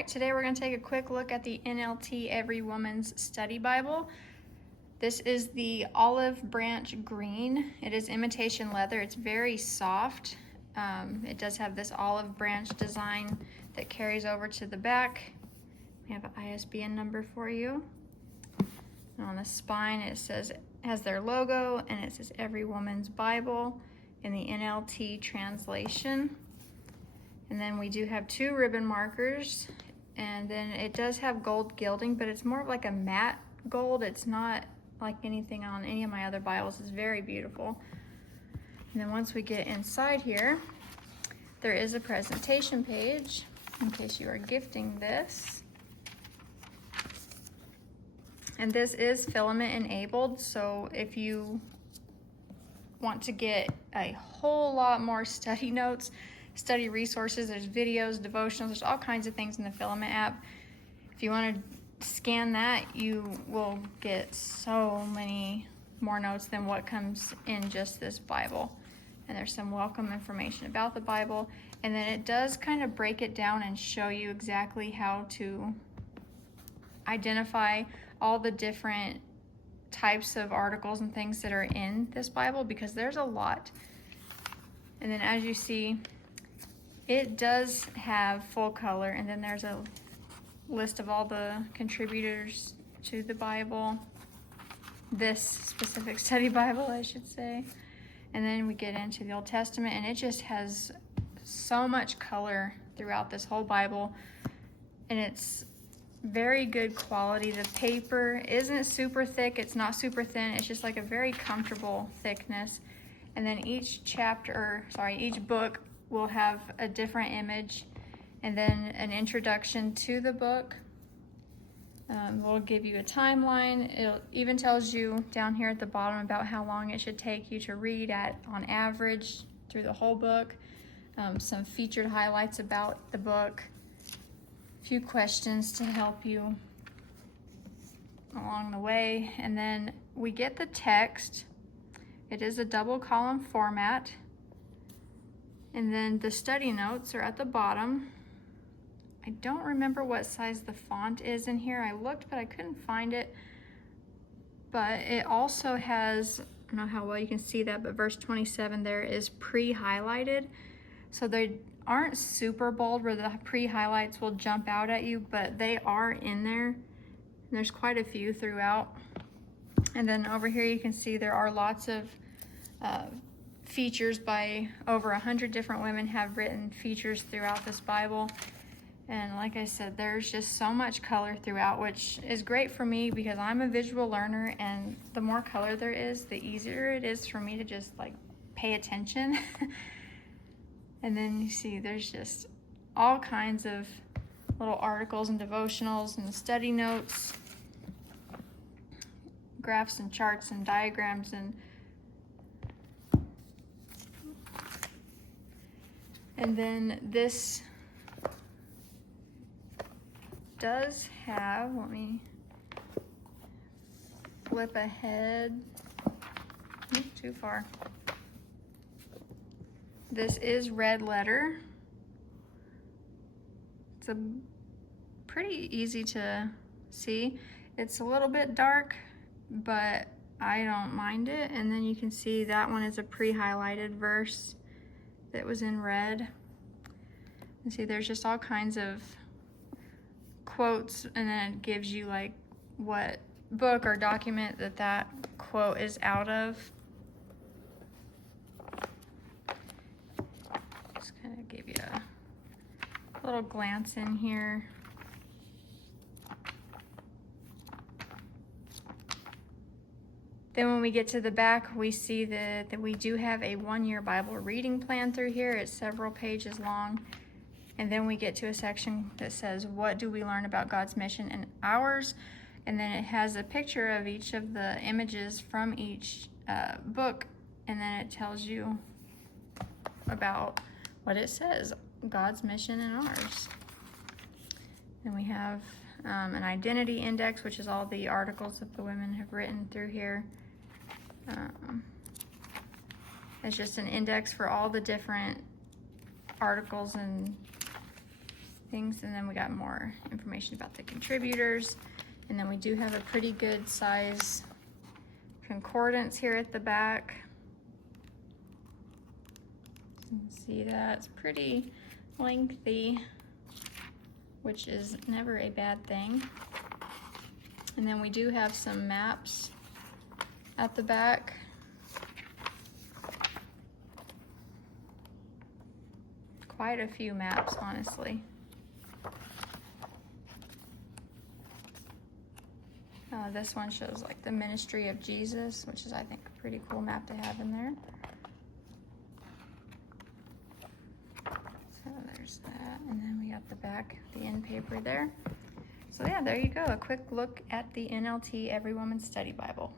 right, today we're going to take a quick look at the NLT Every Woman's Study Bible. This is the olive branch green. It is imitation leather. It's very soft. It does have this olive branch design that carries over to the back. We have an ISBN number for you. And on the spine it has their logo, and it says Every Woman's Bible in the NLT translation. And then we do have 2 ribbon markers, and then it does have gold gilding, but it's more of like a matte gold. It's not like anything on any of my other Bibles. It's very beautiful. And then once we get inside here, there is a presentation page in case you are gifting this. And this is filament enabled, so if you want to get a whole lot more study notes, study resources, there's videos, devotionals, there's all kinds of things in the filament app. If you want to scan that, you will get so many more notes than what comes in just this Bible. And there's some welcome information about the Bible, and then it does kind of break it down and show you exactly how to identify all the different types of articles and things that are in this Bible, because there's a lot. And then as you see, it does have full color, and then there's a list of all the contributors to the Bible, this specific study Bible, I should say. And then we get into the Old Testament, and it just has so much color throughout this whole Bible, and it's very good quality. The paper isn't super thick, it's not super thin, it's just like a very comfortable thickness. And then each book will have a different image, and then an introduction to the book. We'll give you a timeline. It even tells you down here at the bottom about how long it should take you to read on average through the whole book. Some featured highlights about the book, a few questions to help you along the way, and then we get the text. It is a double column format. And then the study notes are at the bottom. I don't remember what size the font is in here. I looked, but I couldn't find it. But it also has, I don't know how well you can see that, but verse 27 there is pre-highlighted. So they aren't super bold where the pre-highlights will jump out at you, but they are in there. And there's quite a few throughout. And then over here you can see there are lots of features by over 100 different women have written features throughout this Bible. And like I said, there's just so much color throughout, which is great for me because I'm a visual learner, and the more color there is, the easier it is for me to just like pay attention. And then you see there's just all kinds of little articles and devotionals and study notes, graphs and charts and diagrams, and then this does have, let me flip ahead, too far. This is red letter. It's pretty easy to see. It's a little bit dark, but I don't mind it. And then you can see that one is a pre-highlighted verse that was in red. And see, there's just all kinds of quotes, and then it gives you like what book or document that quote is out of. Just kind of give you a little glance in here. Then when we get to the back, we see that we do have a 1-year Bible reading plan through here. It's several pages long. And then we get to a section that says, what do we learn about God's mission and ours? And then it has a picture of each of the images from each book. And then it tells you about what it says, God's mission and ours. Then we have an identity index, which is all the articles that the women have written through here. It's just an index for all the different articles and things, and then we got more information about the contributors, and then we do have a pretty good size concordance here at the back. You can see that it's pretty lengthy, which is never a bad thing. And then we do have some maps at the back. Quite a few maps, honestly. This one shows like the ministry of Jesus, which is, I think, a pretty cool map to have in there. So there's that, and then we got the back, the end paper there. So yeah, there you go, a quick look at the NLT Every Woman Study Bible.